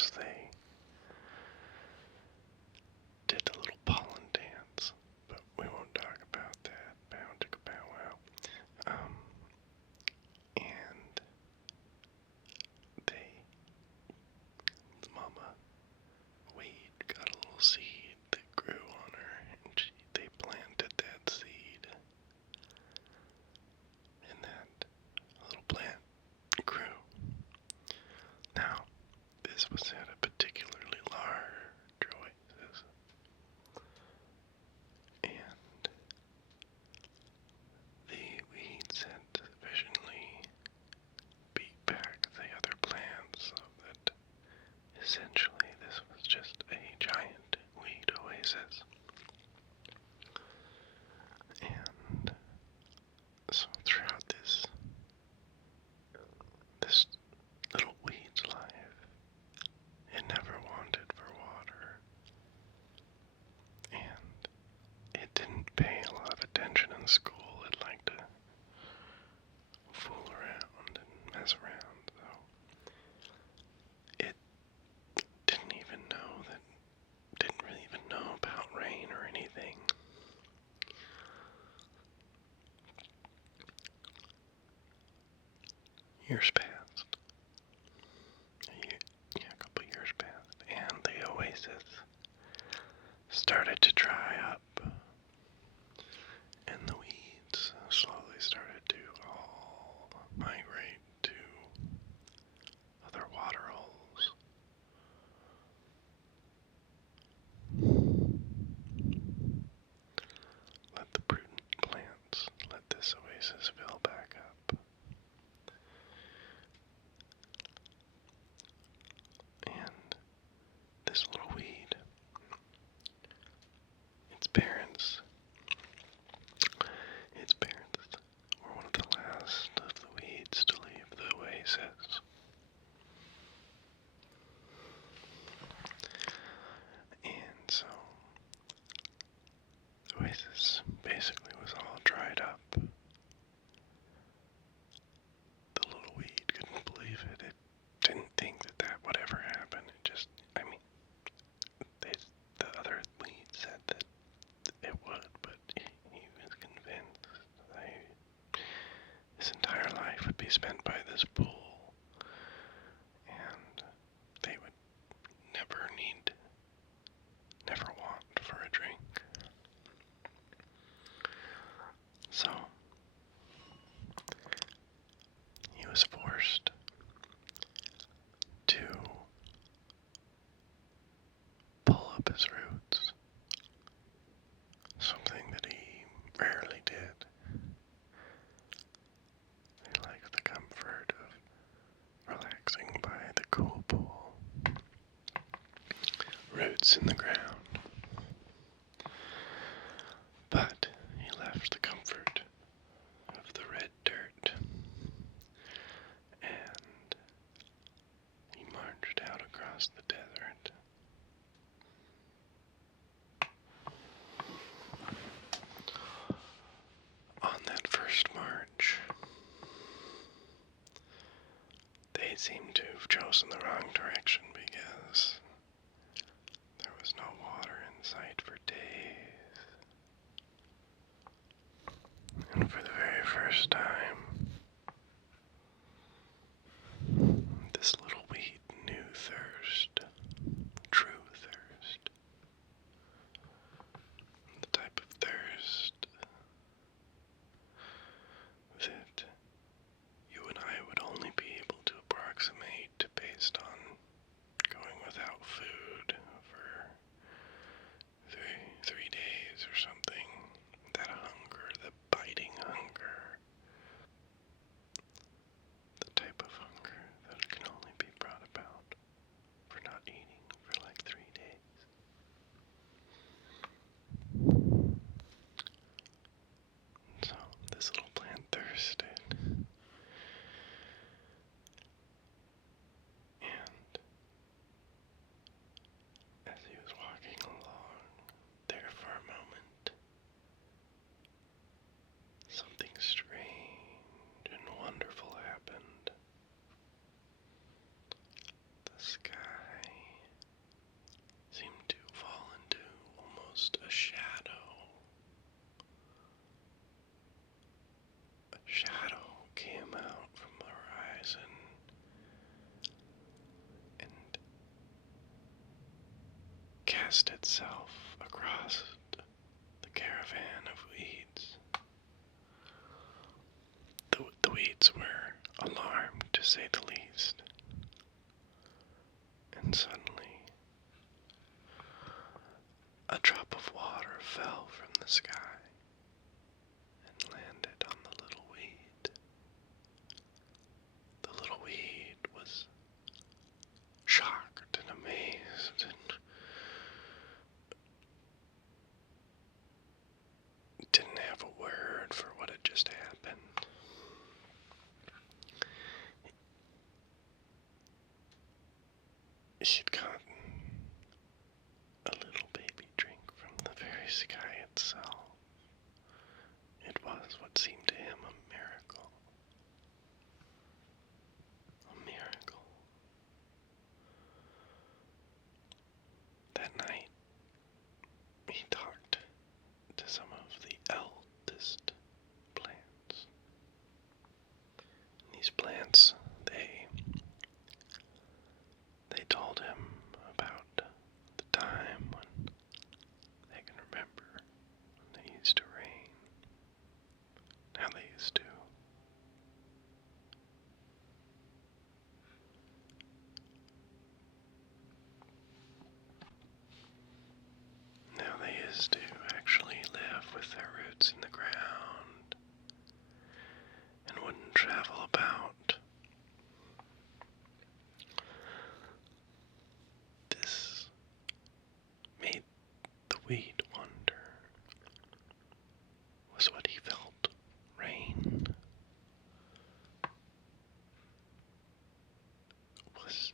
perhaps they did a little pollen dance, but we won't talk about that. Bow chicka bow wow. And the mama weed got a little seed that grew on her, and they planted that seed, and that little plant grew. Now, this was at a particularly large oasis, and the weeds had sufficiently beat back the other plants so that essentially this was just a giant weed oasis. And so throughout this little weed's life, it never wanted for water, and it didn't pay a lot of attention in school. It liked to fool around and mess around, so it didn't really even know about rain or anything. Years passed. A couple years passed, and the oasis started to dry up, and the weeds slowly started to all migrate to other water holes. Let the prudent plants let this oasis fill back up. And this little weed, its parents were one of the last of the weeds to leave the oasis. And so, the oasis basically was all dried up. The little weed couldn't believe it. It didn't think that would ever happen. The other weed said that it would, but he was convinced that his entire life would be spent by this pool, and they would never want for a drink. So, he was forced to pull up his roots, something that he rarely did. He liked the comfort of relaxing by the cool pool, roots in the ground. But he left the comfort of the red dirt, and he marched out across the desert. On that first march, they seemed to have chosen the wrong direction because there was no water in sight for days. And for the very first time, this little weed knew thirst, true thirst. The type of thirst that you and I would only be able to approximate based on going without food for three days or something. That hunger, the biting hunger, the type of hunger that can only be a shadow came out from the horizon and cast itself across the caravan of weeds. The weeds were alarmed, to say the least, and suddenly a drop of water fell from the sky and landed on the little weed. The little weed was shocked and amazed and didn't have a word for what had just happened. She'd gotten a little baby drink from the very sky itself. It was what seemed to him a miracle. A miracle. That night, he talked to some of the eldest plants. These plants, they told him about the time when they can remember when they used to rain, how they used to actually live with their roots in the ground and wouldn't travel about. This made the weed wonder, was what he felt rain? Was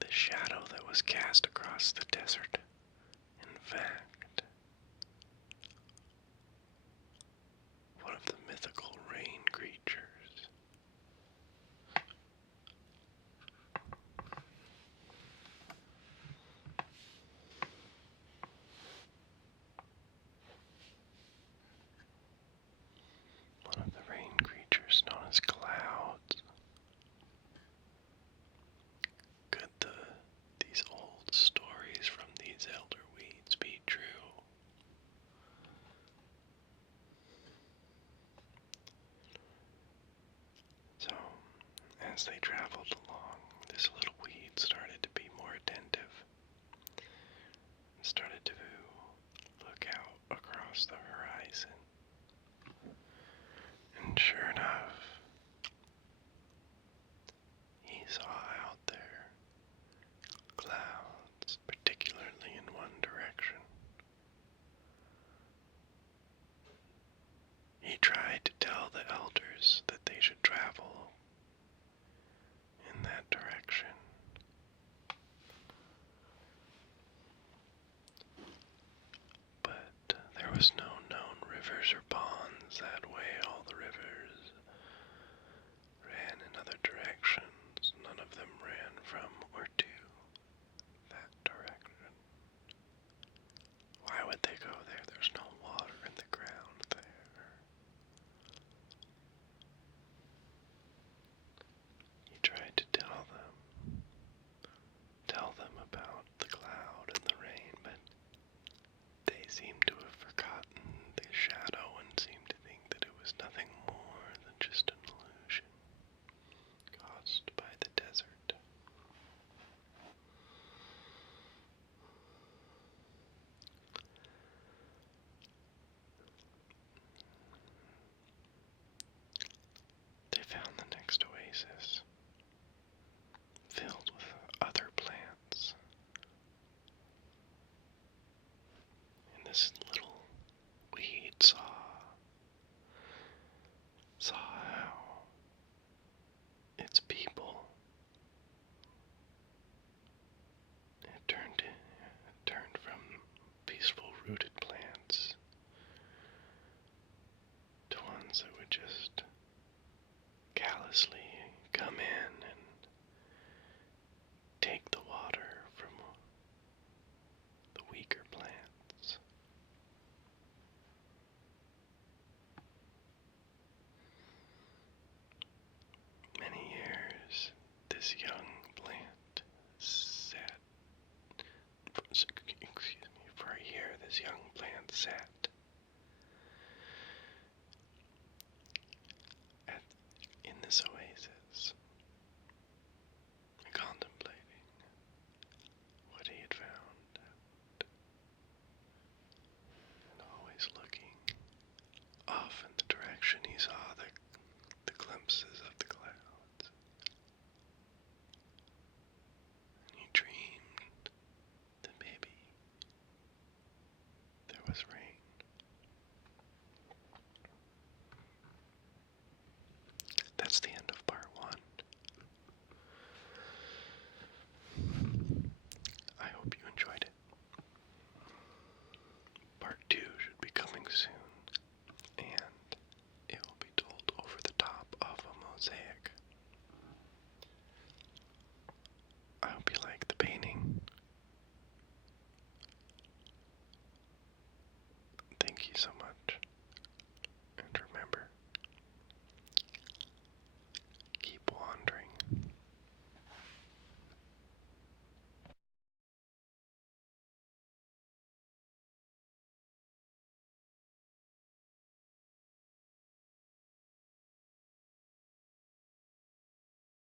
the shadow that was cast across the desert, in fact, one of the mythical rain creatures? One of the rain creatures known as clouds. Could these old stories from these elder weeds be true? So, as they traveled along, this little weed started to be more attentive and started to look out across the horizon. And sure enough, he saw out there clouds, particularly in one direction. He tried to tell the elders that they should travel in that direction. But there was no known rivers or ponds that way. All the rivers ran in other directions. None of them ran from or to that direction. Why would they go there? There's no water in the ground there. He tried to tell them about the cloud and the rain, but they seemed to have forgotten the shadow and seemed to think that it was nothing more than just an illusion caused by the desert. They found the next oasis, filled with other plants. And this little weed saw That's the end.